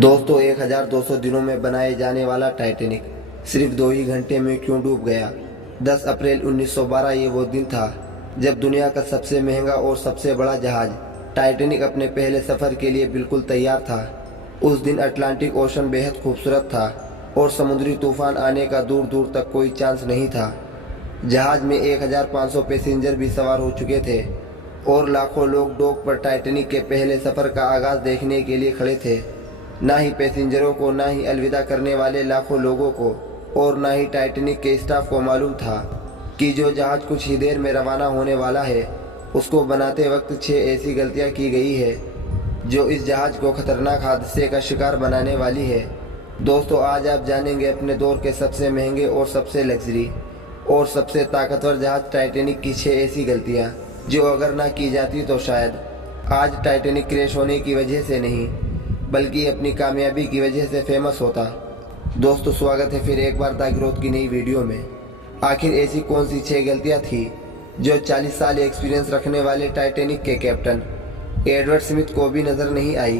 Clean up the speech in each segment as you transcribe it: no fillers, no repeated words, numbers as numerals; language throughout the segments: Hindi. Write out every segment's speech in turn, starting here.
दोस्तों 1200 दिनों में बनाए जाने वाला टाइटैनिक सिर्फ 2 ही घंटे में क्यों डूब गया। 10 अप्रैल 1912 ये वो दिन था जब दुनिया का सबसे महंगा और सबसे बड़ा जहाज टाइटैनिक अपने पहले सफ़र के लिए बिल्कुल तैयार था। उस दिन अटलांटिक ओशन बेहद खूबसूरत था और समुद्री तूफान आने का दूर दूर तक कोई चांस नहीं था। जहाज में 1500 पैसेंजर भी सवार हो चुके थे और लाखों लोग डॉक पर टाइटैनिक के पहले सफ़र का आगाज़ देखने के लिए खड़े थे। ना ही पैसेंजरों को, ना ही अलविदा करने वाले लाखों लोगों को और ना ही टाइटैनिक के स्टाफ को मालूम था कि जो जहाज कुछ ही देर में रवाना होने वाला है उसको बनाते वक्त 6 ऐसी गलतियां की गई है जो इस जहाज को खतरनाक हादसे का शिकार बनाने वाली है। दोस्तों आज आप जानेंगे अपने दौर के सबसे महंगे और सबसे लग्जरी और सबसे ताकतवर जहाज टाइटैनिक की 6 ऐसी गलतियां जो अगर ना की जाती तो शायद आज टाइटैनिक क्रैश होने की वजह से नहीं बल्कि अपनी कामयाबी की वजह से फेमस होता। दोस्तों स्वागत है फिर एक बार द ग्रोथ की नई वीडियो में। आखिर ऐसी कौन सी 6 गलतियां थी जो 40 साल एक्सपीरियंस रखने वाले टाइटैनिक के कैप्टन एडवर्ड स्मिथ को भी नज़र नहीं आई।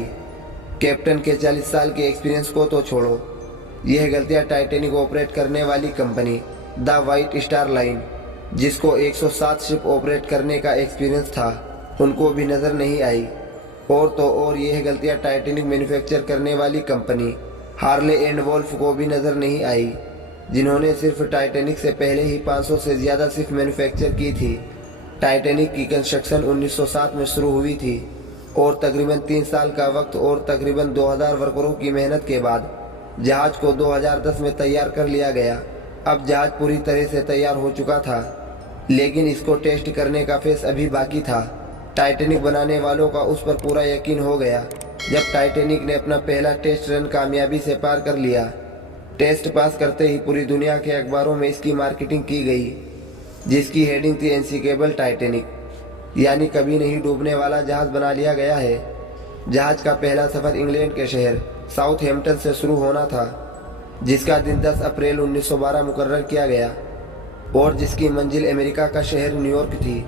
कैप्टन के 40 साल के एक्सपीरियंस को तो छोड़ो, यह गलतियां टाइटैनिक ऑपरेट करने वाली company the white star line जिसको 107 शिप ऑपरेट करने का एक्सपीरियंस था उनको भी नज़र नहीं आई। और तो और यह गलतियां टाइटैनिक मैन्युफैक्चर करने वाली कंपनी हार्ले एंड वोल्फ को भी नज़र नहीं आई जिन्होंने सिर्फ टाइटैनिक से पहले ही 500 से ज़्यादा शिप मैन्युफैक्चर की थी। टाइटैनिक की कंस्ट्रक्शन 1907 में शुरू हुई थी और तकरीबन 3 साल का वक्त और तकरीबन 2000 वर्करों की मेहनत के बाद जहाज को 2010 में तैयार कर लिया गया। अब जहाज पूरी तरह से तैयार हो चुका था लेकिन इसको टेस्ट करने का फेस अभी बाकी था। टाइटैनिक बनाने वालों का उस पर पूरा यकीन हो गया जब टाइटैनिक ने अपना पहला टेस्ट रन कामयाबी से पार कर लिया। टेस्ट पास करते ही पूरी दुनिया के अखबारों में इसकी मार्केटिंग की गई जिसकी हेडिंग थी अनसिंकेबल टाइटैनिक, यानी कभी नहीं डूबने वाला जहाज बना लिया गया है। जहाज का पहला सफ़र इंग्लैंड के शहर साउथहैम्पटन से शुरू होना था जिसका दिन 10 अप्रैल 1912 मुकर्रर किया गया और जिसकी मंजिल अमेरिका का शहर न्यूयॉर्क थी।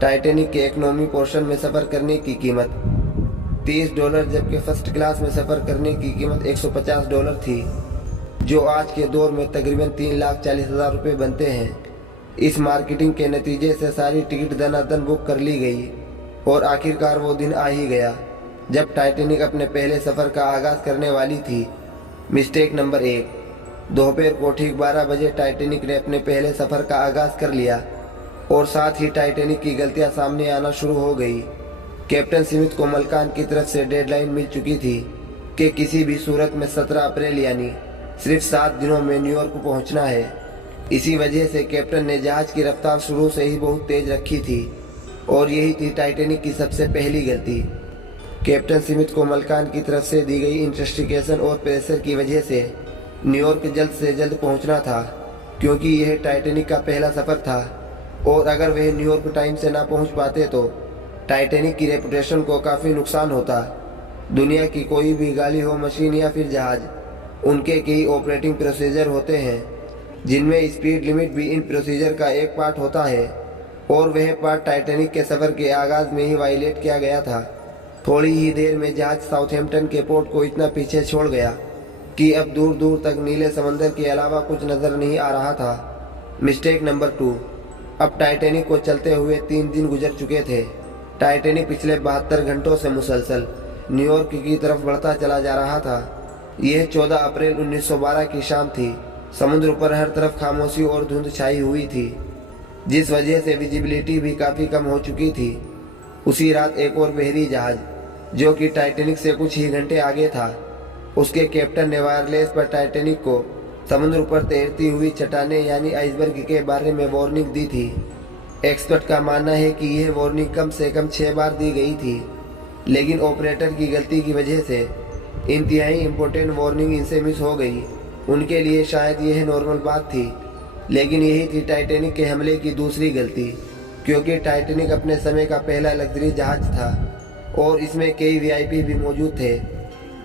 टाइटैनिक के इकोनॉमी पोर्शन में सफ़र करने की कीमत $30 जबकि फर्स्ट क्लास में सफ़र करने की कीमत $150 थी जो आज के दौर में तकरीबन 3,40,000 रुपये बनते हैं। इस मार्केटिंग के नतीजे से सारी टिकट दनादन बुक कर ली गई और आखिरकार वो दिन आ ही गया जब टाइटैनिक अपने पहले सफ़र का आगाज़ करने वाली थी। मिस्टेक नंबर 1, दोपहर को ठीक 12 बजे टाइटैनिक ने अपने पहले सफ़र का आगाज़ कर लिया और साथ ही टाइटैनिक की गलतियां सामने आना शुरू हो गई। कैप्टन स्मिथ को मलकान की तरफ से डेडलाइन मिल चुकी थी कि किसी भी सूरत में 17 अप्रैल यानी सिर्फ 7 दिनों में न्यूयॉर्क पहुंचना है। इसी वजह से कैप्टन ने जहाज की रफ्तार शुरू से ही बहुत तेज रखी थी और यही थी टाइटैनिक की सबसे पहली गलती। कैप्टन स्मिथ को मलकान की तरफ से दी गई इन्वेस्टिगेशन और प्रेशर की वजह से न्यूयॉर्क जल्द से जल्द पहुँचना था क्योंकि यह टाइटैनिक का पहला सफ़र था और अगर वह न्यूयॉर्क टाइम से ना पहुंच पाते तो टाइटैनिक की रेपुटेशन को काफ़ी नुकसान होता। दुनिया की कोई भी गाड़ी हो, मशीन या फिर जहाज, उनके कई ऑपरेटिंग प्रोसीजर होते हैं जिनमें स्पीड लिमिट भी इन प्रोसीजर का एक पार्ट होता है और वह पार्ट टाइटैनिक के सफ़र के आगाज़ में ही वायलेट किया गया था। थोड़ी ही देर में जहाज साउथहैम्पटन के पोर्ट को इतना पीछे छोड़ गया कि अब दूर दूर तक नीले समंदर के अलावा कुछ नज़र नहीं आ रहा था। मिस्टेक नंबर 2, अब टाइटैनिक को चलते हुए 3 दिन गुजर चुके थे। टाइटैनिक पिछले 72 घंटों से मुसलसल न्यूयॉर्क की तरफ बढ़ता चला जा रहा था। यह 14 अप्रैल 1912 की शाम थी। समुद्र पर हर तरफ खामोशी और धुंध छाई हुई थी जिस वजह से विजिबिलिटी भी काफ़ी कम हो चुकी थी। उसी रात एक और बहरी जहाज जो कि टाइटैनिक से कुछ ही घंटे आगे था, उसके कैप्टन ने वायरलेस पर टाइटैनिक को समुद्र पर तैरती हुई चट्टानें यानी आइसबर्ग के बारे में वार्निंग दी थी। एक्सपर्ट का मानना है कि यह वार्निंग कम से कम 6 बार दी गई थी लेकिन ऑपरेटर की गलती की वजह से इंतहाई इम्पोर्टेंट वार्निंग इनसे मिस हो गई। उनके लिए शायद यह नॉर्मल बात थी लेकिन यही थी टाइटैनिक के हमले की दूसरी गलती क्योंकि टाइटैनिक अपने समय का पहला लग्जरी जहाज था और इसमें कई वीआईपी भी मौजूद थे।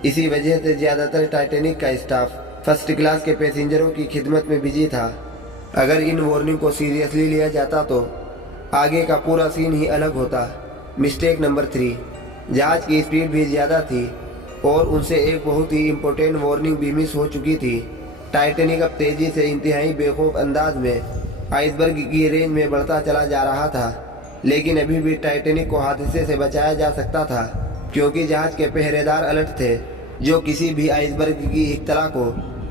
इसी वजह से ज़्यादातर टाइटैनिक का स्टाफ फर्स्ट क्लास के पैसेंजरों की खिदमत में बिजी था। अगर इन वार्निंग को सीरियसली लिया जाता तो आगे का पूरा सीन ही अलग होता। मिस्टेक नंबर 3, जहाज की स्पीड भी ज़्यादा थी और उनसे एक बहुत ही इम्पोर्टेंट वार्निंग भी मिस हो चुकी थी। टाइटैनिक अब तेजी से इंतहाई बेखौफ अंदाज में आइसबर्ग की रेंज में बढ़ता चला जा रहा था, लेकिन अभी भी टाइटैनिक को हादसे से बचाया जा सकता था, क्योंकि जहाज के पहरेदार अलर्ट थे, जो किसी भी आइसबर्ग की इत्तला को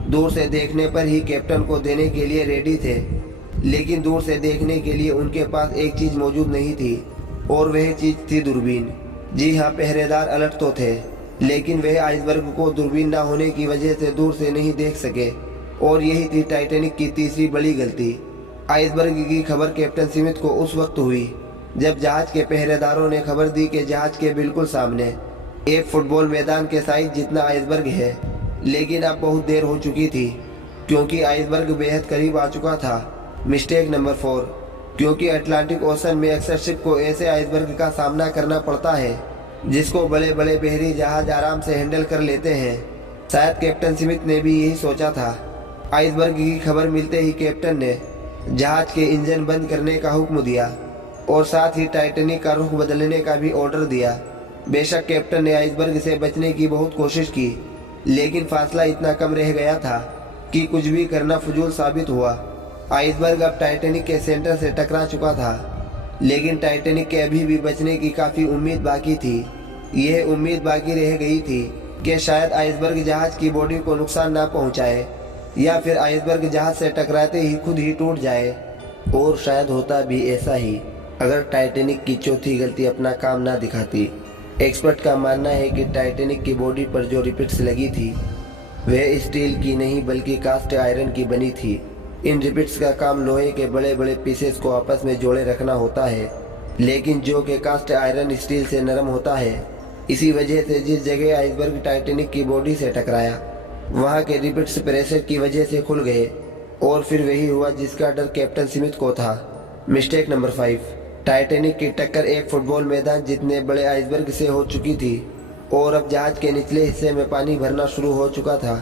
दूर से देखने पर ही कैप्टन को देने के लिए रेडी थे। लेकिन दूर से देखने के लिए उनके पास एक चीज मौजूद नहीं थी, और वह चीज थी दूरबीन। जी हाँ, पहरेदार अलर्ट तो थे, लेकिन वह आइसबर्ग को दूरबीन न होने की वजह से दूर से नहीं देख सके, और यही थी टाइटैनिक की तीसरी बड़ी गलती। आइसबर्ग की खबर कैप्टन स्मिथ को उस वक्त हुई जब जहाज के पहरेदारों ने खबर दी कि जहाज के बिल्कुल सामने एक फुटबॉल मैदान के साइज जितना आइसबर्ग है। लेकिन अब बहुत देर हो चुकी थी, क्योंकि आइसबर्ग बेहद करीब आ चुका था। मिस्टेक नंबर 4, क्योंकि अटलांटिक ओशन में अक्सर शिप को ऐसे आइसबर्ग का सामना करना पड़ता है जिसको बड़े बड़े बहरी जहाज आराम से हैंडल कर लेते हैं। शायद कैप्टन स्मिथ ने भी यही सोचा था। आइसबर्ग की खबर मिलते ही कैप्टन ने जहाज के इंजन बंद करने का हुक्म दिया और साथ ही टाइटैनिक का रुख बदलने का भी ऑर्डर दिया। बेशक कैप्टन ने आइसबर्ग से बचने की बहुत कोशिश की, लेकिन फासला इतना कम रह गया था कि कुछ भी करना फजूल साबित हुआ। आइसबर्ग अब टाइटैनिक के सेंटर से टकरा चुका था, लेकिन टाइटैनिक के अभी भी बचने की काफ़ी उम्मीद बाकी थी। यह उम्मीद बाकी रह गई थी कि शायद आइसबर्ग जहाज की बॉडी को नुकसान ना पहुंचाए, या फिर आइसबर्ग जहाज से टकराते ही खुद ही टूट जाए। और शायद होता भी ऐसा ही अगर टाइटैनिक की चौथी गलती अपना काम ना दिखाती। एक्सपर्ट का मानना है कि टाइटैनिक की बॉडी पर जो रिपिट्स लगी थी वह स्टील की नहीं बल्कि कास्ट आयरन की बनी थी। इन रिपिट्स का काम लोहे के बड़े बड़े पीसेस को आपस में जोड़े रखना होता है, लेकिन जो कि कास्ट आयरन स्टील से नरम होता है। इसी वजह से जिस जगह आइसबर्ग टाइटैनिक की बॉडी से टकराया वहाँ के रिपिट्स प्रेशर की वजह से खुल गए, और फिर वही हुआ जिसका डर कैप्टन स्मिथ को था। मिस्टेक नंबर 5, टाइटैनिक की टक्कर एक फुटबॉल मैदान जितने बड़े आइसबर्ग से हो चुकी थी, और अब जहाज के निचले हिस्से में पानी भरना शुरू हो चुका था।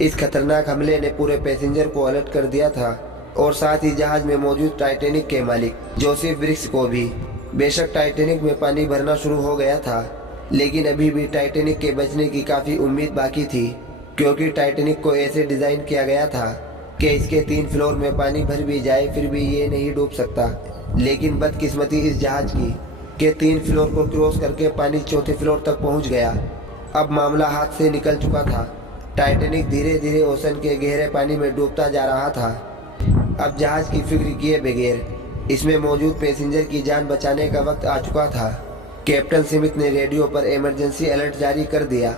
इस खतरनाक हमले ने पूरे पैसेंजर को अलर्ट कर दिया था, और साथ ही जहाज में मौजूद टाइटैनिक के मालिक जोसेफ ब्रिक्स को भी। बेशक टाइटैनिक में पानी भरना शुरू हो गया था, लेकिन अभी भी टाइटैनिक के बचने की काफ़ी उम्मीद बाकी थी, क्योंकि टाइटैनिक को ऐसे डिज़ाइन किया गया था कि इसके 3 फ्लोर में पानी भर भी जाए फिर भी ये नहीं डूब सकता। लेकिन बदकिस्मती इस जहाज की कि 3 फ्लोर को क्रॉस करके पानी चौथे फ्लोर तक पहुंच गया। अब मामला हाथ से निकल चुका था। टाइटैनिक धीरे धीरे ओशन के गहरे पानी में डूबता जा रहा था। अब जहाज की फिक्र किए बगैर इसमें मौजूद पैसेंजर की जान बचाने का वक्त आ चुका था। कैप्टन स्मिथ ने रेडियो पर इमरजेंसी अलर्ट जारी कर दिया।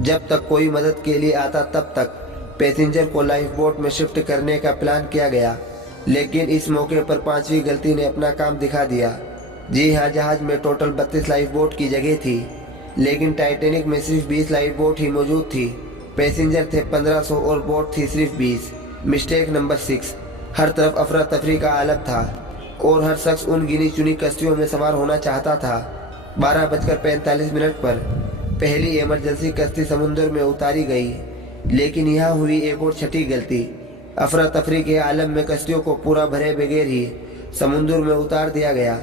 जब तक कोई मदद के लिए आता तब तक पैसेंजर को लाइफ बोट में शिफ्ट करने का प्लान किया गया, लेकिन इस मौके पर 5वीं गलती ने अपना काम दिखा दिया। जी हाँ, जहाज में टोटल 32 लाइफ बोट की जगह थी, लेकिन टाइटैनिक में सिर्फ 20 लाइफ बोट ही मौजूद थी। पैसेंजर थे 1500 और बोट थी सिर्फ 20। मिस्टेक नंबर 6, हर तरफ अफरा तफरी का आलम था और हर शख्स उन गिनी चुनी कश्तियों में सवार होना चाहता था। 12:45 पर पहली इमरजेंसी कश्ती समुद्र में उतारी गई, लेकिन यहाँ हुई एक और छठी गलती। अफरा तफरी के आलम में कश्तियों को पूरा भरे बगैर ही समुद्र में उतार दिया गया,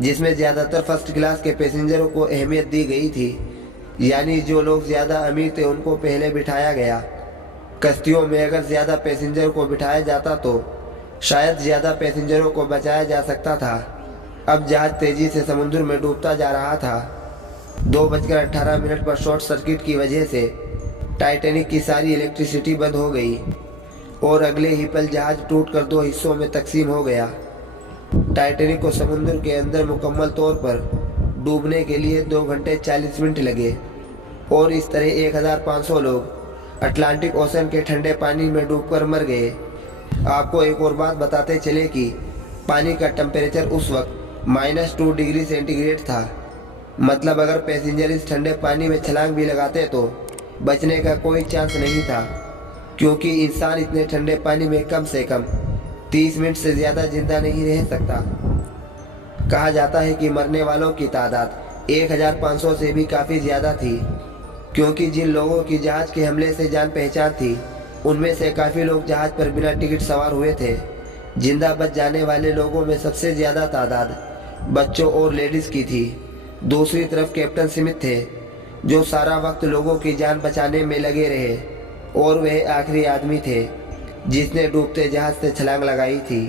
जिसमें ज़्यादातर फर्स्ट क्लास के पैसेंजरों को अहमियत दी गई थी, यानी जो लोग ज़्यादा अमीर थे उनको पहले बिठाया गया। कश्तियों में अगर ज़्यादा पैसेंजर को बिठाया जाता तो शायद ज़्यादा पैसेंजरों को बचाया जा सकता था। अब जहाज तेज़ी से समुद्र में डूबता जा रहा था। 2:18 पर शॉर्ट सर्किट की वजह से टाइटैनिक की सारी इलेक्ट्रिसिटी बंद हो गई और अगले ही पल जहाज टूटकर 2 हिस्सों में तकसीम हो गया। टाइटैनिक को समुद्र के अंदर मुकम्मल तौर पर डूबने के लिए 2 घंटे 40 मिनट लगे और इस तरह 1500 लोग अटलांटिक ओशन के ठंडे पानी में डूबकर मर गए। आपको एक और बात बताते चले कि पानी का टेम्परेचर उस वक्त -2 डिग्री सेंटीग्रेड था। मतलब अगर पैसेंजर इस ठंडे पानी में छलांग भी लगाते तो बचने का कोई चांस नहीं था, क्योंकि इंसान इतने ठंडे पानी में कम से कम 30 मिनट से ज़्यादा जिंदा नहीं रह सकता। कहा जाता है कि मरने वालों की तादाद 1500 से भी काफ़ी ज़्यादा थी, क्योंकि जिन लोगों की जहाज़ के हमले से जान पहचान थी उनमें से काफ़ी लोग जहाज़ पर बिना टिकट सवार हुए थे। जिंदा बच जाने वाले लोगों में सबसे ज़्यादा तादाद बच्चों और लेडीज़ की थी। दूसरी तरफ कैप्टन स्मिथ थे जो सारा वक्त लोगों की जान बचाने में लगे रहे, और वह आखिरी आदमी थे जिसने डूबते जहाज से छलांग लगाई थी।